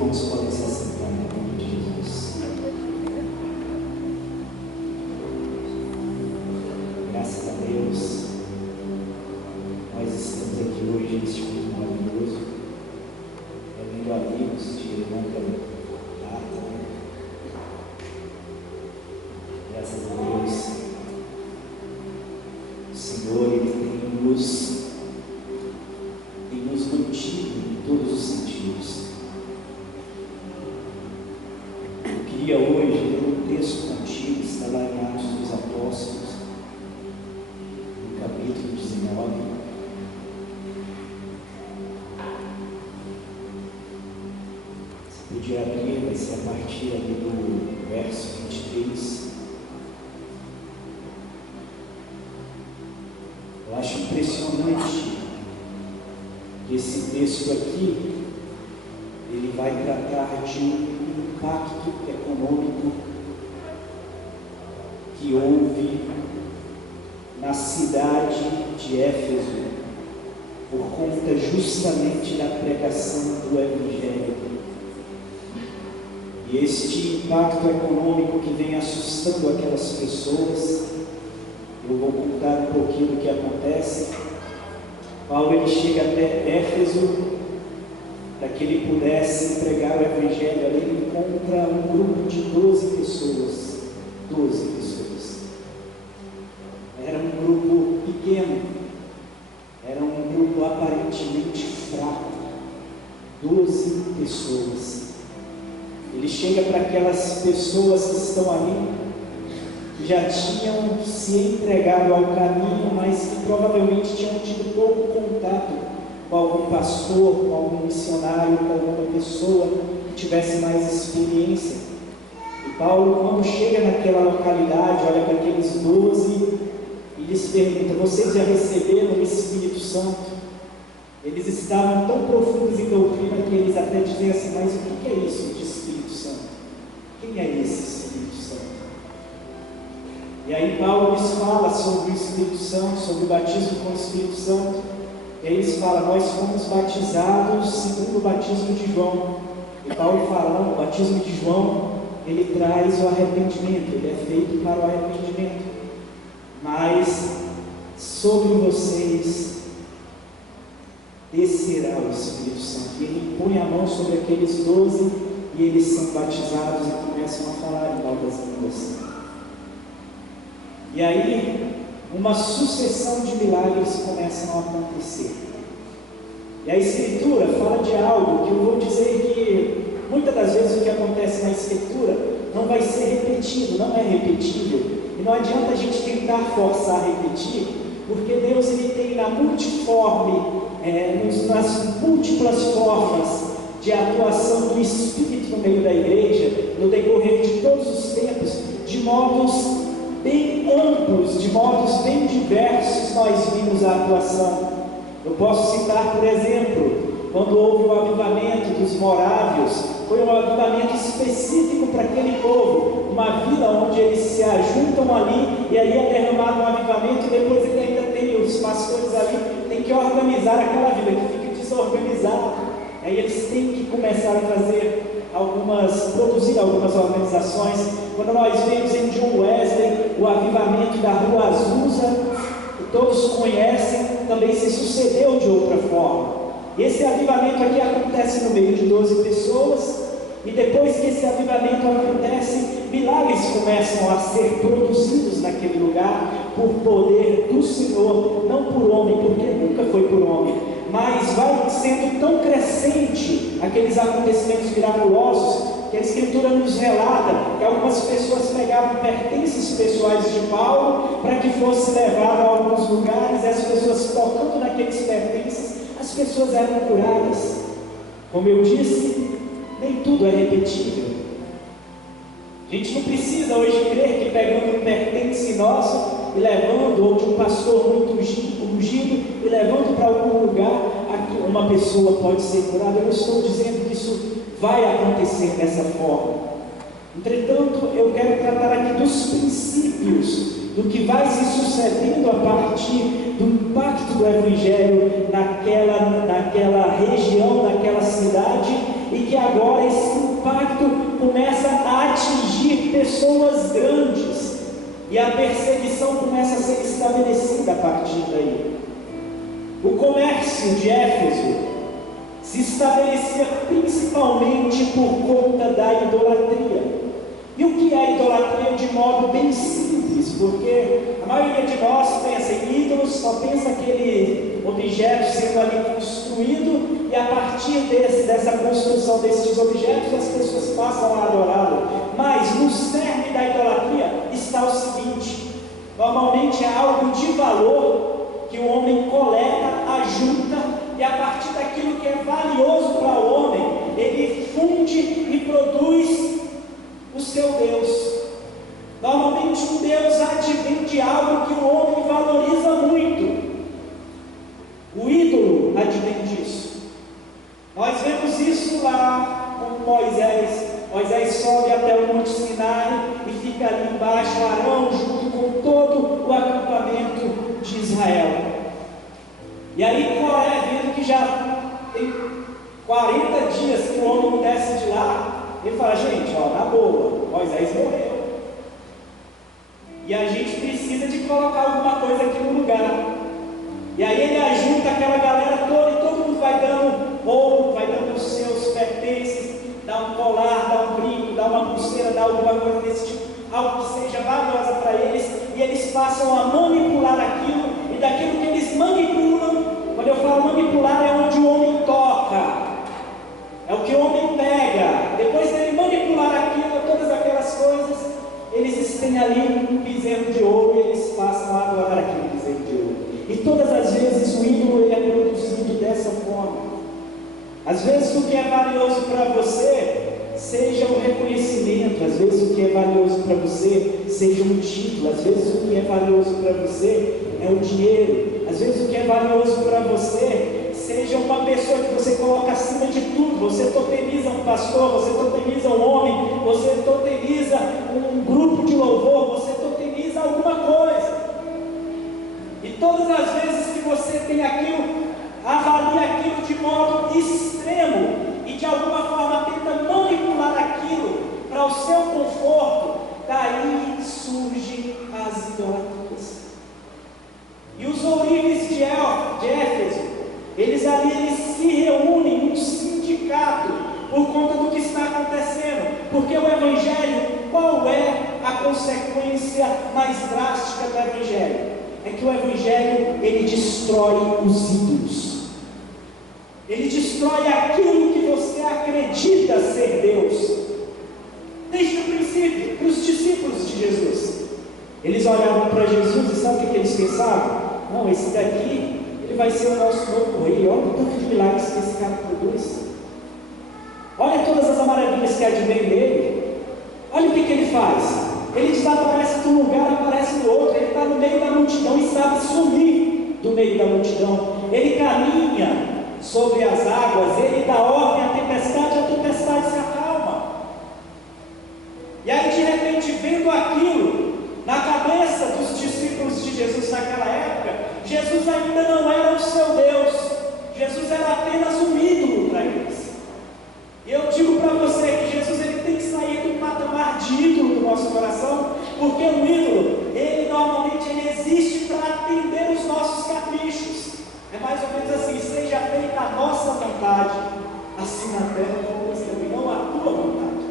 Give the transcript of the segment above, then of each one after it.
irmãos podem se assentar em nome de Jesus. Graças a Deus, nós estamos aqui hoje neste culto maravilhoso, vendo amigos de longa data. Graças a Deus, o Senhor Ele tem nos mantido em todos os sentidos. Eu queria hoje ler um texto contigo, está lá em Atos dos Apóstolos, no capítulo 19. Você podia abrir, vai ser a partir ali do verso 23. Eu acho impressionante que esse texto aqui, ele vai tratar de um impacto econômico que houve na cidade de Éfeso, por conta justamente da pregação do Evangelho. E este impacto econômico que vem assustando aquelas pessoas, eu vou contar um pouquinho do que acontece. Paulo ele chega até Éfeso para que ele pudesse pregar o Evangelho. Ali ele encontra um grupo de 12 pessoas. 12 pessoas. Era um grupo pequeno, era um grupo aparentemente fraco. 12 pessoas. Ele chega para aquelas pessoas que estão ali, que já tinham se entregado ao caminho, mas que provavelmente tinham tido pouco contato com algum pastor, com algum missionário, com alguma pessoa que tivesse mais experiência. E Paulo, quando chega naquela localidade, olha para aqueles 12 e lhes pergunta: vocês já receberam o Espírito Santo? Eles estavam tão profundos em doutrina que eles até diziam assim: mas o que é isso de Espírito Santo? Quem é esse Espírito Santo? E aí Paulo lhes fala sobre o Espírito Santo, sobre o batismo com o Espírito Santo. E aí eles falam: nós fomos batizados segundo o batismo de João. E Paulo fala: não, o batismo de João, ele traz o arrependimento, ele é feito para o arrependimento. Mas sobre vocês descerá o Espírito Santo. E ele põe a mão sobre aqueles 12 e eles são batizados e começam a falar em novas línguas. E aí, uma sucessão de milagres começam a acontecer. E a Escritura fala de algo que eu vou dizer que muitas das vezes o que acontece na Escritura não vai ser repetido, não é repetível. E não adianta a gente tentar forçar a repetir, porque Deus ele tem nas múltiplas formas de atuação do Espírito no meio da igreja, no decorrer de todos os tempos, de modos bem amplos, de modos bem diversos. Nós vimos a atuação. Eu posso citar, por exemplo, quando houve o avivamento dos morávios, foi um avivamento específico para aquele povo, uma vila onde eles se ajuntam ali, e ali é derramado um avivamento, e depois ele ainda tem os pastores ali, tem que organizar aquela vila que fica desorganizada. Aí eles têm que começar a produzir algumas organizações. Quando nós vemos em John Wesley o avivamento da Rua Azusa, que todos conhecem, também se sucedeu de outra forma. Esse avivamento aqui acontece no meio de 12 pessoas, e depois que esse avivamento acontece, milagres começam a ser produzidos naquele lugar, por poder do Senhor, não por homem, porque nunca foi por homem, mas vai sendo tão crescente aqueles acontecimentos miraculosos, que a Escritura nos relata que algumas pessoas pegavam pertences pessoais de Paulo, para que fosse levado a alguns lugares, e as pessoas tocando naqueles pertences, as pessoas eram curadas. Como eu disse, nem tudo é repetível. A gente não precisa hoje crer que pegando um pertence nosso e levando, ou de um pastor muito ungido, e levando para algum lugar, aqui uma pessoa pode ser curada. Eu não estou dizendo que isso vai acontecer dessa forma. Entretanto, eu quero tratar aqui dos princípios, do que vai se sucedendo a partir do impacto do Evangelho naquela região, naquela cidade, e que agora esse impacto começa a atingir pessoas grandes, e a perseguição começa a ser estabelecida a partir daí. O comércio de Éfeso se estabelecia principalmente por conta da idolatria. E o que é idolatria de modo bem simples? Porque a maioria de nós pensa em ídolos, só pensa aquele objeto sendo ali construído, e a partir dessa construção desses objetos as pessoas passam a adorá-lo. Mas no cerne da idolatria está o seguinte: normalmente é algo de valor que o homem coleta, ajunta, e a partir daquilo que é valioso para o homem, ele funde e produz o seu Deus. Normalmente um Deus advém de algo que o homem valoriza muito. O ídolo advém disso. Nós vemos isso lá com Moisés. Moisés sobe até o Monte Sinai e fica ali embaixo, Arão, junto com todo o acampamento de Israel. E aí Coré, vendo que já tem 40 dias que o homem não desce de lá, ele fala: gente, ó, na boa, Moisés morreu, e a gente precisa de colocar alguma coisa aqui no lugar. E aí ele ajunta aquela galera toda, e todo mundo vai dando ouro, vai dando os seus pertences, dá um colar, dá um brinco, dá uma pulseira, dá alguma coisa desse tipo, algo que seja valiosa para eles, e eles passam a manipular aquilo, e daquilo que eles manipulam, quando eu falo manipular, é onde o homem toca, é o que o homem pega. Depois dele manipular aquilo, todas aquelas coisas, eles têm ali um bezerro de ouro, e eles passam a adorar aquele bezerro de ouro. E todas as vezes o ídolo ele é produzido dessa forma. Às vezes o que é valioso para você seja o reconhecimento, às vezes o que é valioso para você seja um título, às vezes o que é valioso para você é o dinheiro, às vezes o que é valioso para você seja uma pessoa que você coloca acima de tudo. Você totemiza um pastor, você totemiza um homem, você totemiza um grupo de louvor, você totemiza alguma coisa. E todas as vezes que você tem aquilo, avalia aquilo de modo extremo e de alguma forma tenta manipular aquilo para o seu conforto, daí surgem as idolatrias. E os ourives de Éfeso, eles se reúnem num sindicato por conta do que está acontecendo. Porque o Evangelho, qual é a consequência mais drástica do Evangelho? É que o Evangelho, ele destrói os ídolos. Ele destrói aquilo que você acredita ser Deus. Desde o princípio, para os discípulos de Jesus, eles olhavam para Jesus e sabe o que eles pensavam? Não, esse daqui, ele vai ser o nosso novo rei. Olha o tanto de milagres que esse cara produz. Olha todas as maravilhas que advêm dele. Olha o que ele faz. Ele desaparece de um lugar e aparece no outro. Ele está no meio da multidão e sabe sumir do meio da multidão. Ele caminha sobre as águas, ele dá ordem à tempestade, a tempestade se acalma. E aí de repente, vendo aquilo na cabeça dos discípulos de Jesus naquela época, Jesus ainda não era o seu Deus, Jesus era apenas um ídolo para eles. E eu digo para você que Jesus ele tem que sair do patamar de ídolo do nosso coração, porque o ídolo, ele normalmente existe para atender os nossos caprichos. É mais ou menos assim: seja feita a nossa vontade, assim na terra como no céu, e não a tua vontade.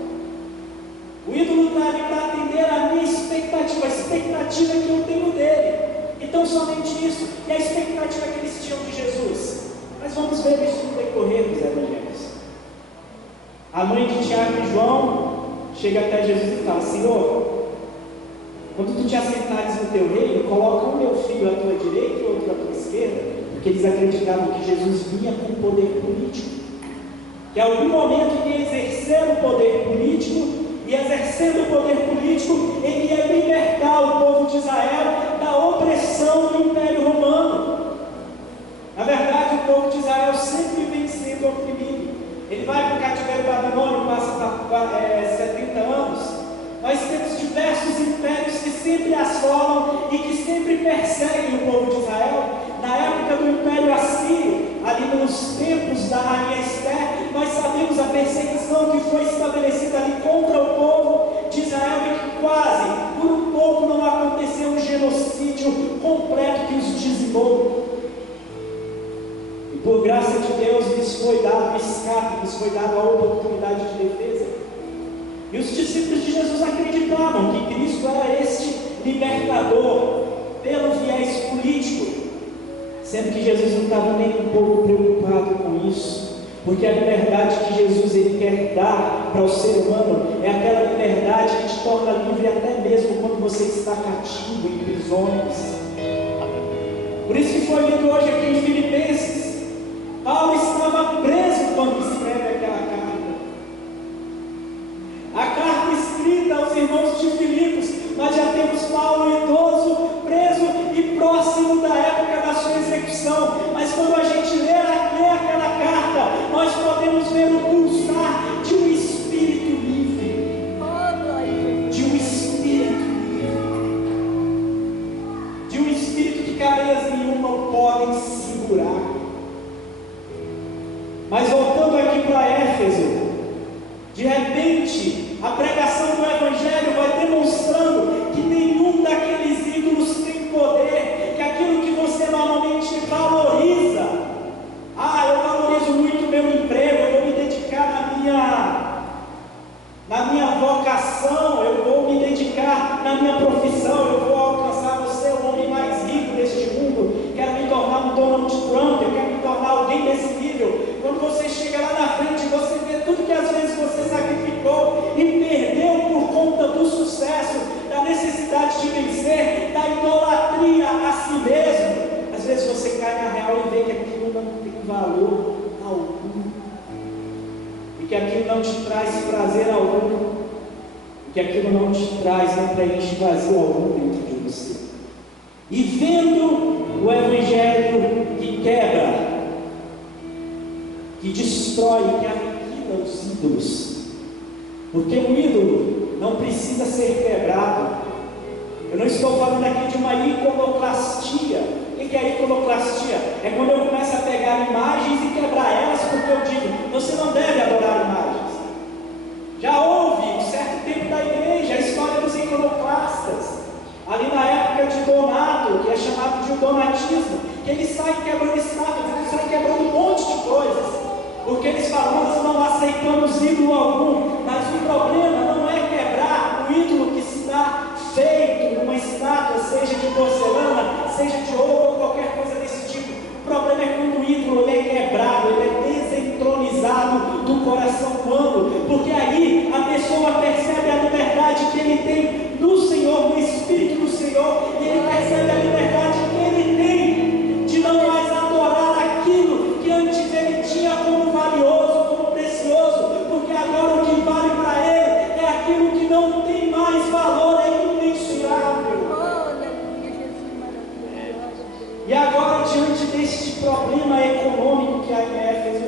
O ídolo está ali para atender a minha expectativa, a expectativa que eu tenho dele. Então somente isso, e a expectativa que eles tinham de Jesus. Mas vamos ver isso no decorrer dos evangelhos. A mãe de Tiago e João chega até Jesus e fala: Senhor, quando tu te assentares no teu reino, coloca um meu filho à tua direita e outro à tua esquerda. Porque eles acreditavam que Jesus vinha com poder político, que em algum momento ele ia exercer o poder político, e exercendo o poder político, ele ia libertar o povo de Israel da opressão do Império Romano. Na verdade, o povo de Israel sempre vem sendo oprimido. Ele vai para o cativeiro babilônico, passa 70 anos. Nós temos diversos impérios que sempre assolam e que sempre perseguem o povo de Israel. Na época do Império Assírio, ali nos tempos da rainha Esther, nós sabemos a perseguição que foi estabelecida ali contra o povo de Israel e que quase, por um pouco, não aconteceu um genocídio completo que os dizimou. E por graça de Deus lhes foi dado o escape, lhes foi dada a oportunidade de defesa. E os discípulos de Jesus acreditavam que Cristo era este libertador pelo viés político, sendo que Jesus não estava nem um pouco preocupado com isso, porque a liberdade que Jesus ele quer dar para o ser humano é aquela liberdade que te torna livre até mesmo quando você está cativo em prisões. Por isso que foi lido hoje aqui em Filipenses. Paulo estava preso quando escreve aquela carta. A carta escrita aos irmãos de Filipos, nós já temos Paulo idoso, preso e próximo da época da sua execução. Mas quando a gente lê aquela carta, nós podemos ver o pulsar de um espírito livre. De um espírito livre. De um espírito que cadeias nenhuma não podem segurar. Mas voltando aqui para Éfeso, de repente, a pregação do Evangelho vai demonstrando que nenhum daqueles ídolos tem poder, que aquilo que você normalmente valoriza, eu valorizo muito o meu emprego, eu vou me dedicar na minha vocação, eu vou me dedicar na minha profissão, eu vou alcançar, você o homem mais rico deste mundo, quero me tornar um Donald Trump, eu quero me tornar alguém desse nível. Quando você chega lá na frente, você vê tudo que às vezes você sacrificou e perdeu por conta do sucesso, da necessidade de vencer, da idolatria a si mesmo. Às vezes você cai na real e vê que aquilo não tem valor algum, e que aquilo não te traz prazer algum, e que aquilo não te traz, não preenche vazio algum dentro de você. E vendo o Evangelho que quebra, que destrói, que aniquila os ídolos, porque o ídolo não precisa ser quebrado. Eu não estou falando aqui de uma iconoclastia. O que é iconoclastia? É quando eu começo a pegar imagens e quebrar elas, porque eu digo, você não deve adorar imagens. Já houve, em certo tempo da igreja, a história dos iconoclastas, ali na época de Donato, que é chamado de donatismo, que eles saem quebrando estátuas, eles saem quebrando um monte de coisas, porque eles falam, nós não aceitamos ídolo algum. Mas o problema não é quebrar o ídolo que está feito numa estátua, seja de porcelana, seja de ouro ou qualquer coisa desse tipo. O problema é quando o ídolo é quebrado, ele é desentronizado do coração humano, porque aí a pessoa percebe a liberdade que ele tem no Senhor, no Espírito do Senhor, e ele percebe a liberdade que ele tem de não mais adorar aquilo que antes ele tinha como valioso, como precioso, porque agora o que vale para ele é aquilo que não tem mais valor, é imensurável. E agora, diante deste problema econômico que há em Éfeso,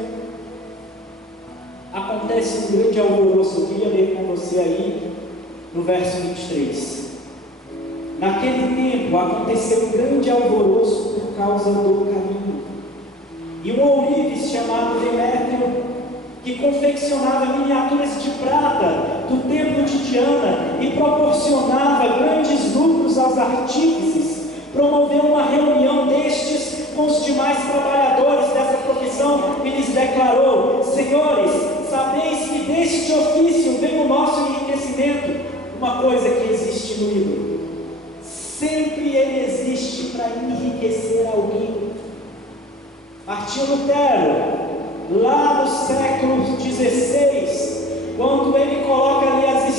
acontece um grande alvoroço. Eu queria ler com você aí no verso 23. Naquele tempo aconteceu um grande alvoroço por causa do caminho. E um ourives chamado Demétrio, que confeccionava miniaturas de prata do templo de Diana e proporcionava grandes lucros aos artífices, promoveu uma reunião destes com os demais trabalhadores dessa profissão e lhes declarou: Senhores, sabeis que deste ofício vem o nosso enriquecimento. Uma coisa que existe no ídolo, sempre ele existe para enriquecer alguém. Martinho Lutero, lá no século XVI, quando ele coloca ali as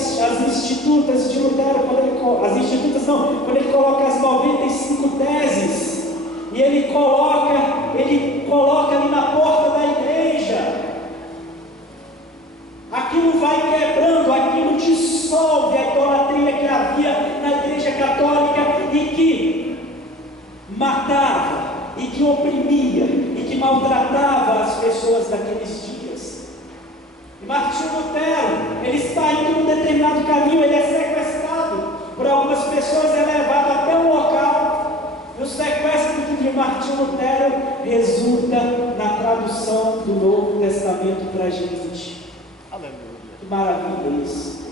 institutas de Lutero, quando ele coloca as 95 teses, e ele coloca ali na porta da igreja, aquilo vai quebrando, aquilo dissolve a idolatria que havia na igreja católica e que matava, e que oprimia, e que maltratava as pessoas daqueles dias. E Martinho Lutero, ele está indo num determinado caminho, ele é sequestrado por algumas pessoas, é levado até um local. E o sequestro de Martinho Lutero resulta na tradução do Novo Testamento para a gente. maravilha isso.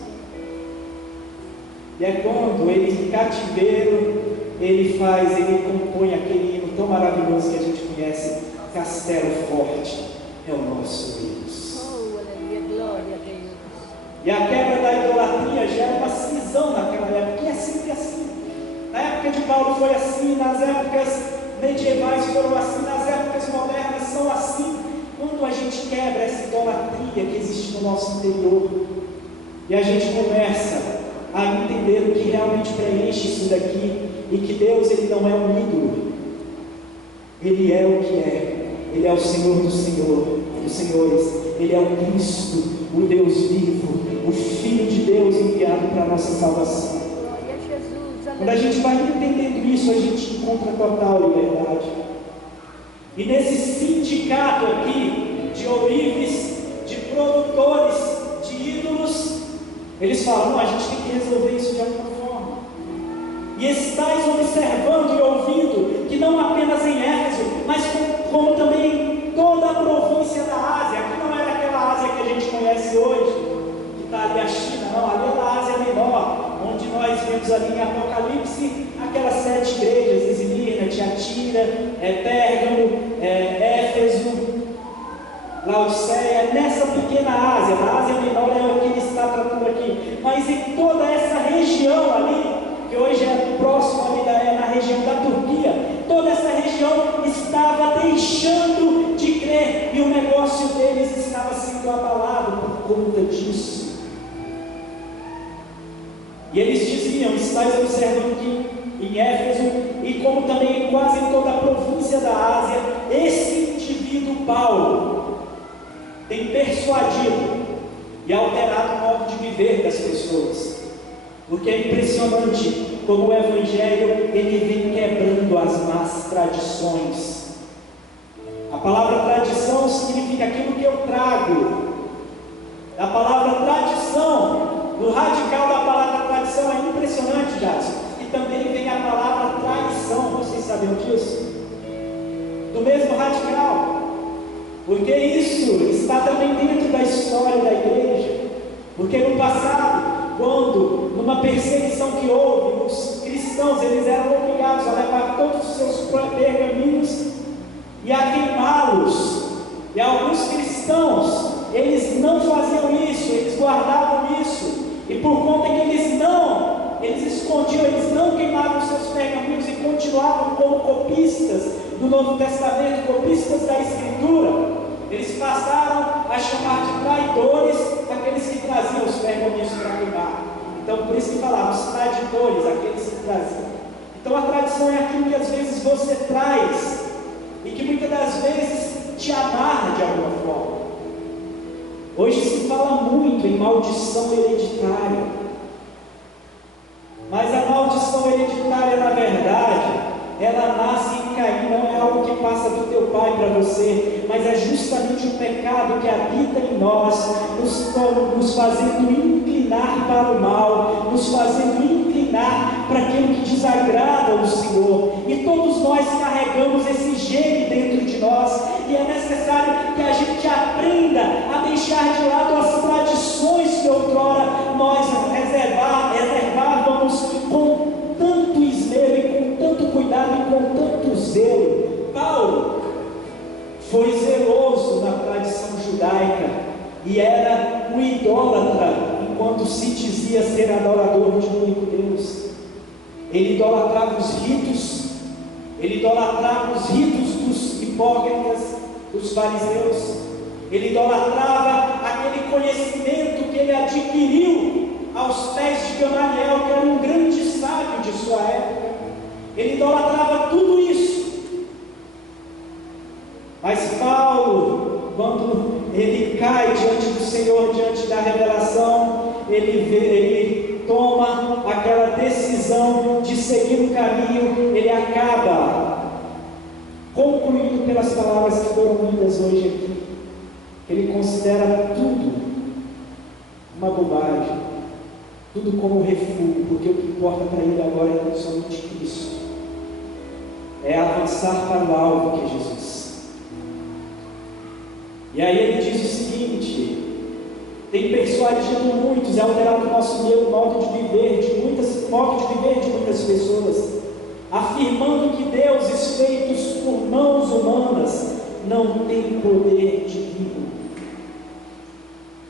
E é quando ele, em cativeiro, ele compõe aquele hino tão maravilhoso que a gente conhece, Castelo Forte é o nosso Deus. Oh, aleluia, glória a Deus. E a quebra da idolatria já era uma cisão naquela época, e é sempre assim. Na época de Paulo foi assim, nas épocas medievais foram assim, nas épocas modernas são assim. Quando a gente quebra essa idolatria que existe no nosso interior, e a gente começa a entender o que realmente preenche isso daqui, e que Deus, Ele não é um ídolo, Ele é o que é, Ele é o Senhor dos senhores, Ele é o Cristo, o Deus vivo, o Filho de Deus enviado para a nossa salvação. Glória a Jesus, Quando a gente vai entendendo isso, a gente encontra total liberdade. E nesse sindicato aqui, de ourives, de produtores, de ídolos, eles falam, não, a gente tem que resolver isso de alguma forma. E estáis observando e ouvindo que não apenas em Éfeso, mas como também em toda a província da Ásia, aqui não era aquela Ásia que a gente conhece hoje, que está ali a China, não, ali era a Ásia Menor, onde nós vemos ali em Apocalipse aquelas 7 igrejas, Esmirna, Tiatira, Pérgamo, Éfeso, Laodiceia, nessa pequena Ásia, a Ásia Menor é o que ele está tratando aqui, mas em toda essa região ali, que hoje é próximo ali na região da Turquia, toda essa região estava deixando de crer, e o negócio deles estava sendo abalado por conta disso. E eles diziam, estáis observando que em Éfeso, e como também em quase toda a província da Ásia, esse indivíduo Paulo tem persuadido e alterado o modo de viver das pessoas, porque é impressionante como o Evangelho ele vem quebrando as más tradições. A palavra tradição significa aquilo que eu trago. A palavra tradição, no radical da palavra tradição é impressionante, Jadson. E também vem a palavra traição, vocês sabiam disso? Do mesmo radical. Porque isso está também dentro da história da igreja. Porque no passado, quando, numa perseguição que houve, os cristãos eles eram obrigados a levar todos os seus pergaminhos e a queimá-los. E alguns cristãos, eles não faziam isso, eles guardavam isso. E por conta que eles escondiam, eles não queimavam seus pergaminhos e continuavam como copistas do Novo Testamento, copistas da Escritura. Eles passaram a chamar de traidores aqueles que traziam os pergaminhos para queimar. Então, por isso que falavam, os traditores, aqueles que traziam. Então, a tradição é aquilo que às vezes você traz e que muitas das vezes te amarra de alguma forma. Hoje se fala muito em maldição hereditária, mas a maldição hereditária, na verdade, ela nasce em Caim, não é algo que passa do teu pai para você, mas é justamente o pecado que habita em nós, nos fazendo inclinar para o mal, nos fazendo inclinar para aquilo que desagrada ao Senhor. E todos nós carregamos esse gene dentro de nós, e é necessário que a gente aprenda a deixar de lado as tradições que outrora nós reservávamos com tanto esmero e com tanto cuidado e com tanto zelo. Paulo foi zeloso na tradição judaica e era um idólatra enquanto se dizia ser adorador de um único Deus. Ele idolatrava os ritos, dos hipócritas, dos fariseus. Ele idolatrava aquele conhecimento que ele adquiriu aos pés de Gamaliel, que era um grande sábio de sua época. Ele idolatrava tudo isso. Mas Paulo, quando ele cai diante do Senhor, diante da revelação, ele toma aquela decisão de seguir o caminho, ele acaba concluindo pelas palavras que foram lidas hoje aqui. Ele considera tudo uma bobagem, tudo como refúgio, porque o que importa para ele agora é somente Cristo, é avançar para o alvo que é Jesus. E aí ele diz o seguinte: tem persuadido muitos, é alterado o nosso modo de viver de muitas pessoas, afirmando que deuses feitos por mãos humanas não têm poder divino.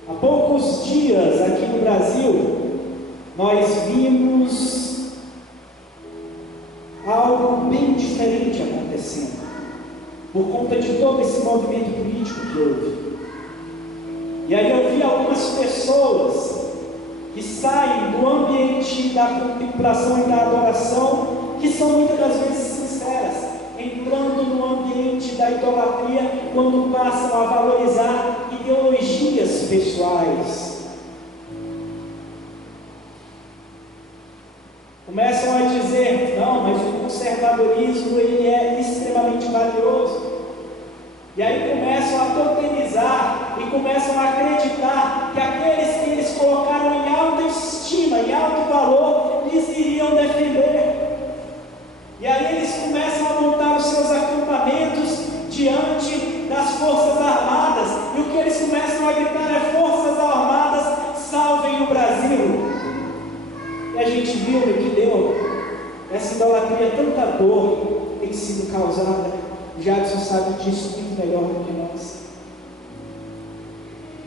Há poucos dias aqui no Brasil, nós vimos algo bem diferente acontecendo, por conta de todo esse movimento político que houve. E aí eu vi algumas pessoas que saem do ambiente da contemplação e da adoração, que são muitas das vezes sinceras, entrando no ambiente da idolatria, quando passam a valorizar ideologias pessoais. Começam a dizer, não, mas o conservadorismo ele é extremamente valioso. E aí começam a totemizar e começam a acreditar que aqueles que eles colocaram em alta estima, em alto valor, lhes iriam defender. E aí eles começam a montar os seus acampamentos diante das forças armadas, e o que eles começam a gritar é: forças armadas, salvem o Brasil. E a gente viu no que deu essa idolatria, tanta dor tem sido causada. Jadson sabe disso muito melhor do que nós,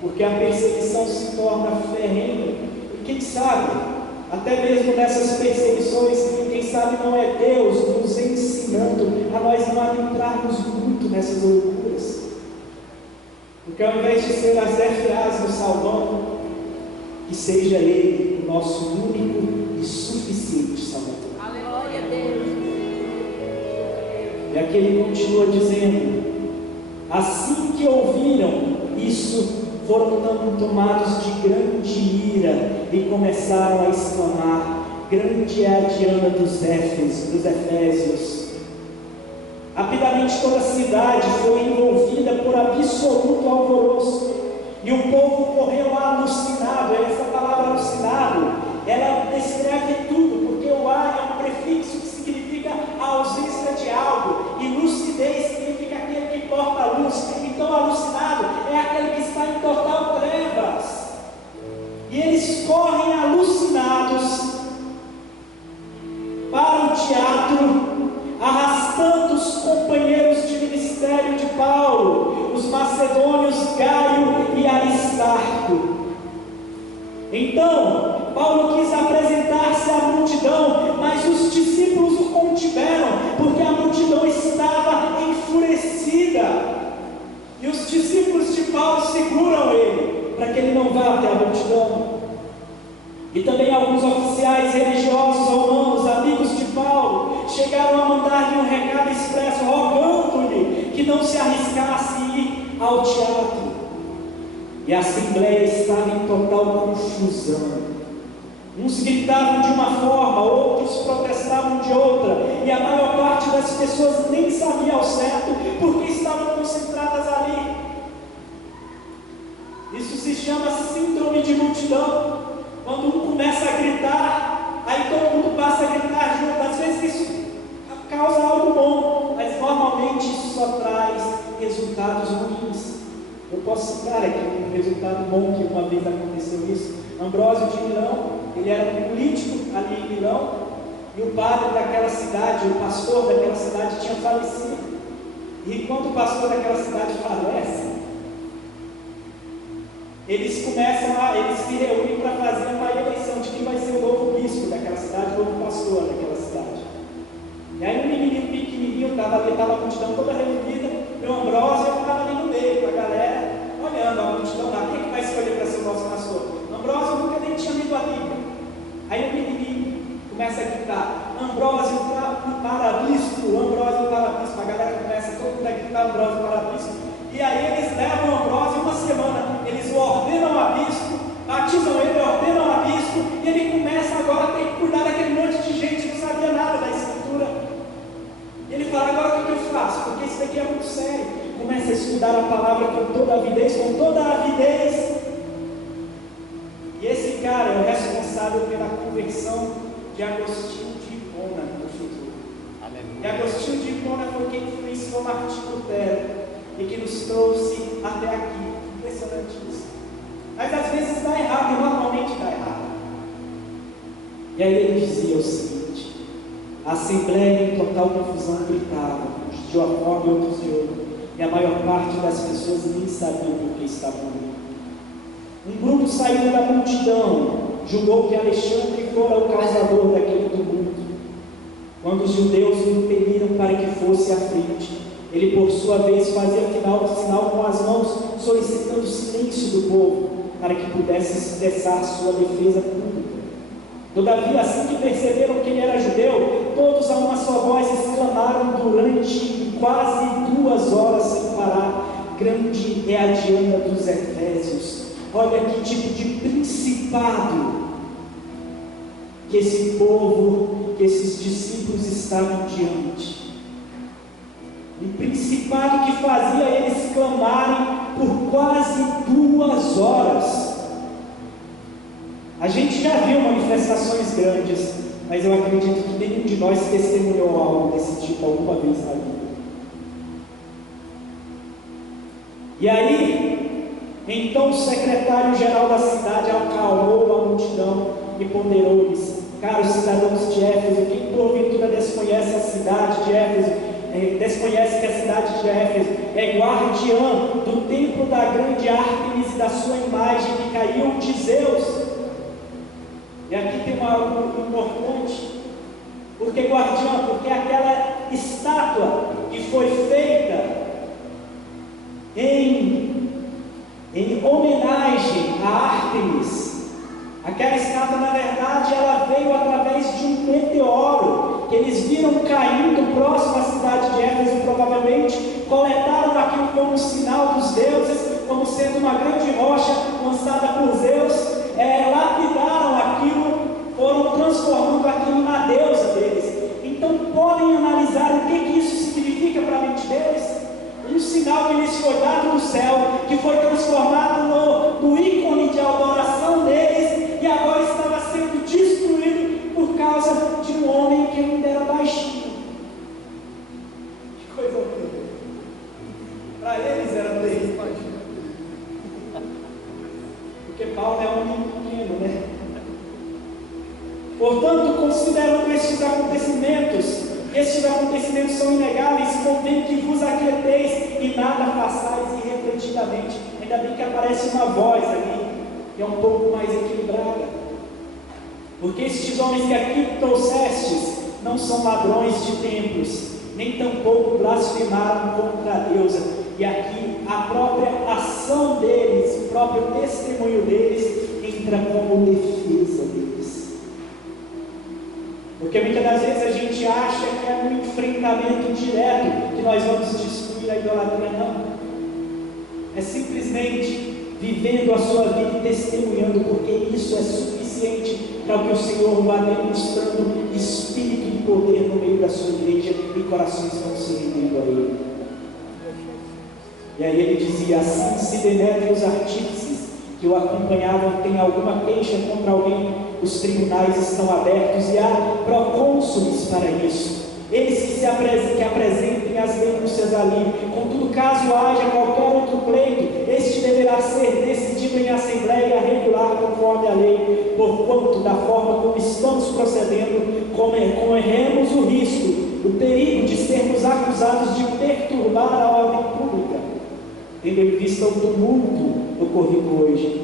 porque a perseguição se torna ferrenha, e quem sabe, até mesmo nessas perseguições, quem sabe não é Deus nos ensinando a nós não adentrarmos muito nessas loucuras, porque ao invés de ser as FAs nos salvando, que seja Ele o nosso único e suficiente Salvador. Aleluia, Deus. E aqui ele continua dizendo: assim que ouviram isso, foram tomados de grande ira e começaram a exclamar: grande é a Diana dos Efésios. Rapidamente toda a cidade foi envolvida por absoluto alvoroço, e o povo correu alucinado. Essa palavra alucinado, ela descreve tudo, porque o é um prefixo que significa a ausência de algo, e lucidez significa aquele que porta a luz. Então alucinado é aquele que está em total trevas, e eles correm alucinados para o teatro, arrastando os companheiros de ministério de Paulo, os macedônios Gaio e Aristarco. Então Paulo quis apresentar-se à multidão, mas os discípulos o contiveram, porque a multidão estava enfurecida. E os discípulos de Paulo seguram ele, para que ele não vá até a multidão. E também alguns oficiais religiosos romanos, amigos de Paulo, chegaram a mandar-lhe um recado expresso, rogando-lhe que não se arriscasse a ir ao teatro. E a assembleia estava em total confusão. Uns gritavam de uma forma, outros protestavam de outra, e a maior parte das pessoas nem sabia ao certo porque estavam concentradas ali. Isso se chama síndrome de multidão. Quando um começa a gritar, aí todo mundo passa a gritar junto. Às vezes isso causa algo bom, mas normalmente isso só traz resultados ruins. Eu posso citar aqui um resultado bom que uma vez aconteceu isso. Ambrósio de Milão, ele era um político ali em Milão, e o padre daquela cidade, o pastor daquela cidade tinha falecido. E quando o pastor daquela cidade falece, eles se reúnem para fazer uma eleição de quem vai ser o novo bispo daquela cidade, o novo pastor daquela cidade. E aí um menininho pequenininho estava ali, estava a multidão toda reunida, e o Ambrósio estava ali no meio, com a galera, olhando a multidão lá, quem é que vai escolher para ser o nosso pastor? Ambrósio nunca nem tinha lido a Bíblia. Aí o menininho começa a gritar: Ambrósio para bispo, Ambrósio para bispo. A galera começa, todo mundo a gritar Ambrósio para bispo. E aí eles levam Ambrósio uma semana, eles o ordenam a bispo, batizam ele, ordenam a bispo, e ele começa agora a ter que cuidar daquele monte de gente que não sabia nada da escritura. E ele fala: agora o que eu faço? Porque isso daqui é muito sério. Começa a estudar a palavra com toda a avidez, E esse cara é o responsável pela conversão de Agostinho de Hipona no futuro. E Agostinho de Hipona foi quem influenciou Martinho Lutero e que nos trouxe até aqui. Impressionante isso. Mas às vezes dá errado, e normalmente dá errado. E aí ele dizia o seguinte: a assembleia em total confusão gritava, uns de uma forma e outros de outra, e a maior parte das pessoas nem sabiam por que estavam ali. Um grupo saiu da multidão, julgou que Alexandre fora o causador daquele tumulto. Quando os judeus o impeliram para que fosse à frente, ele por sua vez fazia sinal com as mãos, solicitando o silêncio do povo, para que pudesse expressar sua defesa pública. Todavia, assim que perceberam que ele era judeu, todos a uma só voz exclamaram durante quase 2 horas sem parar: grande é a Diana dos Efésios. Olha que tipo de principado que esse povo, que esses discípulos estavam diante. Um principado que fazia eles clamarem por quase 2 horas. A gente já viu manifestações grandes, mas eu acredito que nenhum de nós testemunhou algo desse tipo alguma vez na vida. E aí, então o secretário-geral da cidade acalmou a multidão e ponderou-lhes: caros cidadãos de Éfeso, quem porventura desconhece a cidade de Éfeso, desconhece que a cidade de Éfeso é guardiã do templo da grande Ártemis e da sua imagem que caiu de Zeus. E aqui tem algo importante. Por que guardiã? Porque aquela estátua que foi feita em homenagem a Ártemis, aquela estátua, na verdade, ela veio através de um meteoro que eles viram caindo próximo à cidade de Éfeso, provavelmente coletaram aquilo como um sinal dos deuses, como sendo uma grande rocha lançada por Zeus, lapidaram aquilo, foram transformando aquilo na deusa deles. Então podem analisar o que isso significa para a mente deles. Um sinal que lhes foi dado do céu, que foi transformado no ícone de adoração deles, e agora estava sendo destruído por causa de um homem que ainda era baixinho. Que coisa horrível. Para eles era terrível. Porque Paulo é um homem pequeno, né? Portanto, considerando estes acontecimentos são inegáveis, convém que vos aquieteis e nada façais irrefletidamente. Ainda bem que aparece uma voz ali, que é um pouco mais equilibrada. Porque estes homens que aqui trouxestes não são ladrões de templos, nem tampouco blasfemaram contra a deusa. E aqui a própria ação deles, o próprio testemunho deles entra como defesa deles. Porque muitas das vezes a gente acha que é um enfrentamento direto que nós vamos destruir a idolatria. Não. É simplesmente vivendo a sua vida e testemunhando, porque isso é suficiente para que o Senhor vá demonstrando espírito e poder no meio da sua igreja e corações vão se rendendo a Ele. E aí ele dizia: assim se Demétrio os artífices que o acompanhavam têm alguma queixa contra alguém, os tribunais estão abertos e há procônsules para isso. Eles que apresentem as denúncias ali. Contudo, caso haja qualquer outro pleito, este deverá ser decidido em assembleia regular conforme a lei, porquanto, da forma como estamos procedendo, corremos o risco, o perigo de sermos acusados de perturbar a ordem pública, tendo em vista o tumulto ocorrido hoje.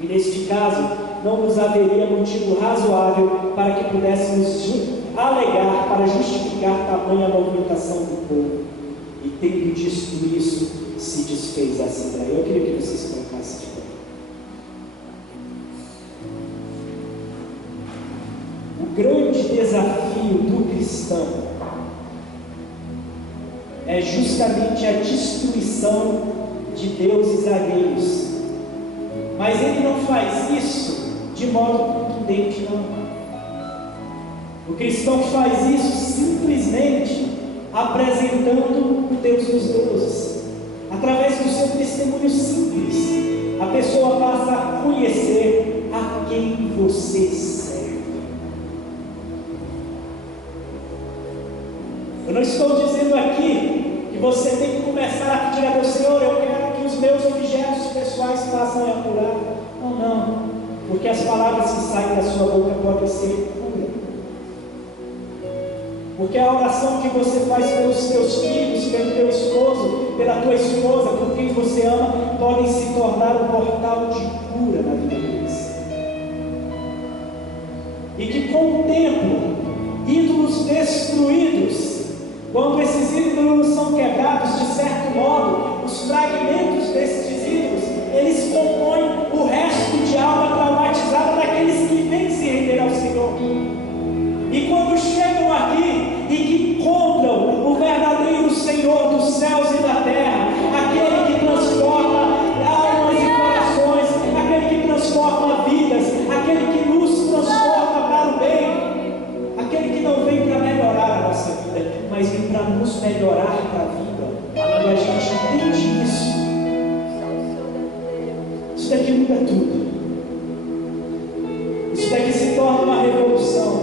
E neste caso, não nos haveria motivo razoável para que pudéssemos alegar para justificar tamanha movimentação do povo. E tendo dito isso, se desfez a assembleia. Eu queria que vocês colocassem de pé. O grande desafio do cristão é justamente a destruição de deuses alheios. Mas ele não faz isso de modo contundente, não. O cristão faz isso simplesmente apresentando o Deus dos deuses. Através do seu testemunho simples, a pessoa passa a conhecer a quem você serve. Eu não estou dizendo aqui que você tem que começar a pedir a Deus: Senhor, eu quero que os meus objetos pessoais passam a curar. Não, porque as palavras que saem da sua boca podem ser cura. Porque a oração que você faz pelos teus filhos, pelo teu esposo, pela tua esposa, por quem você ama, podem se tornar um portal de cura na vida deles. E que com o tempo, ídolos destruídos, quando esses ídolos são quebrados, de certo modo, os fragmentos desses ídolos, eles compõem o resto de alma traumatizada daqueles que vêm se render ao Senhor. E quando chegam aqui e que encontram o verdadeiro Senhor dos céus e da terra, aquele que transforma almas e corações, aquele que transforma vidas, aquele que nos transforma para o bem, aquele que não vem para melhorar a nossa vida, mas vem para nos melhorar para a vida. E a gente entende isso. Isso daqui muda tudo. Isso daqui se torna uma revolução.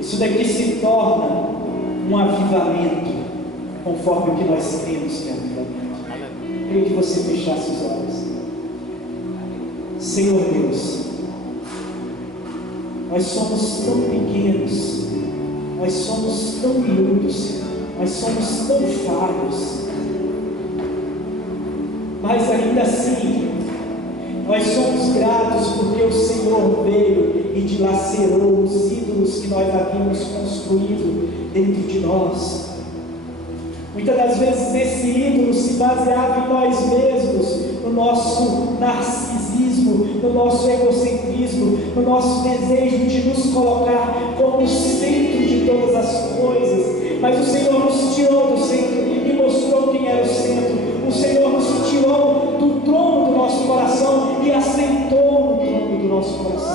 Isso daqui se torna um avivamento, conforme o que nós cremos que é avivamento. Queria que você fechasse os olhos. Senhor Deus, nós somos tão pequenos, nós somos tão miúdos, nós somos tão falhos, mas ainda assim, nós somos gratos porque o Senhor veio e dilacerou os ídolos que nós havíamos construído dentro de nós. Muitas das vezes esse ídolo se baseava em nós mesmos, no nosso narcisismo, no nosso egocentrismo, no nosso desejo de nos colocar como o centro de todas as coisas. Mas o Senhor nos tirou do centro e mostrou quem era o centro. O Senhor nos tirou do trono do nosso coração e assentou no trono do nosso coração.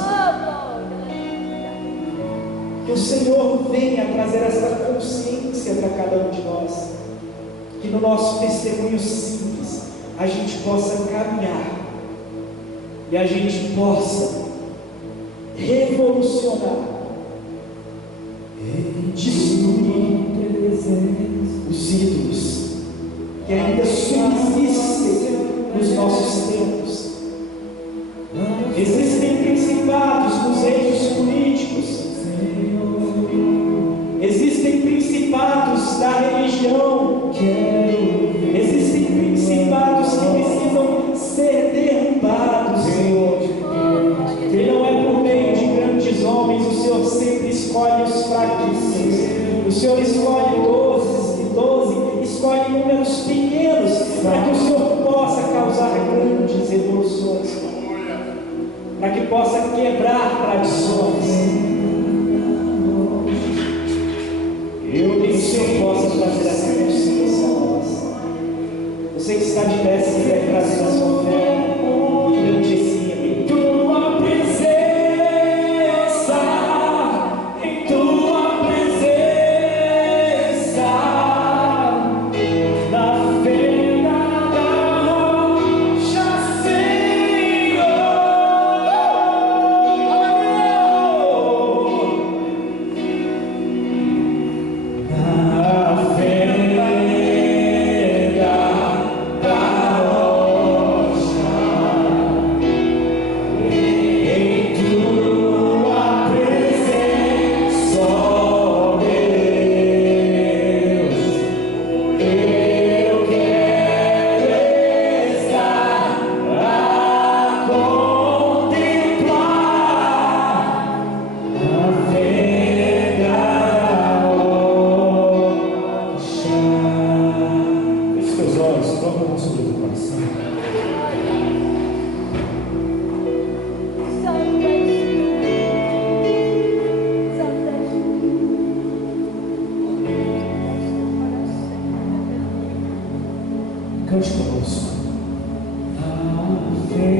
Que o Senhor venha trazer essa consciência para cada um de nós. Que no nosso testemunho simples a gente possa caminhar e a gente possa revolucionar, destruir os ídolos que ainda subsistem nos nossos tempos. Existem principados nos eixos políticos, existem principados da religião, existem principados que precisam ser derrubados, Senhor. E não é por meio de grandes homens, o Senhor sempre escolhe os fraquíssimos. O Senhor escolhe 12, escolhe números pequenos, para que o Senhor possa causar grandes revoluções, para que possa quebrar tradições. Eu que o Senhor possa trazer essa consciência a nós. Você que está de pé, se quiser trazer a sua fé, grandíssima, em tua presença, em tua presença, na fenda da rocha, Senhor. Cante conosco. A fé,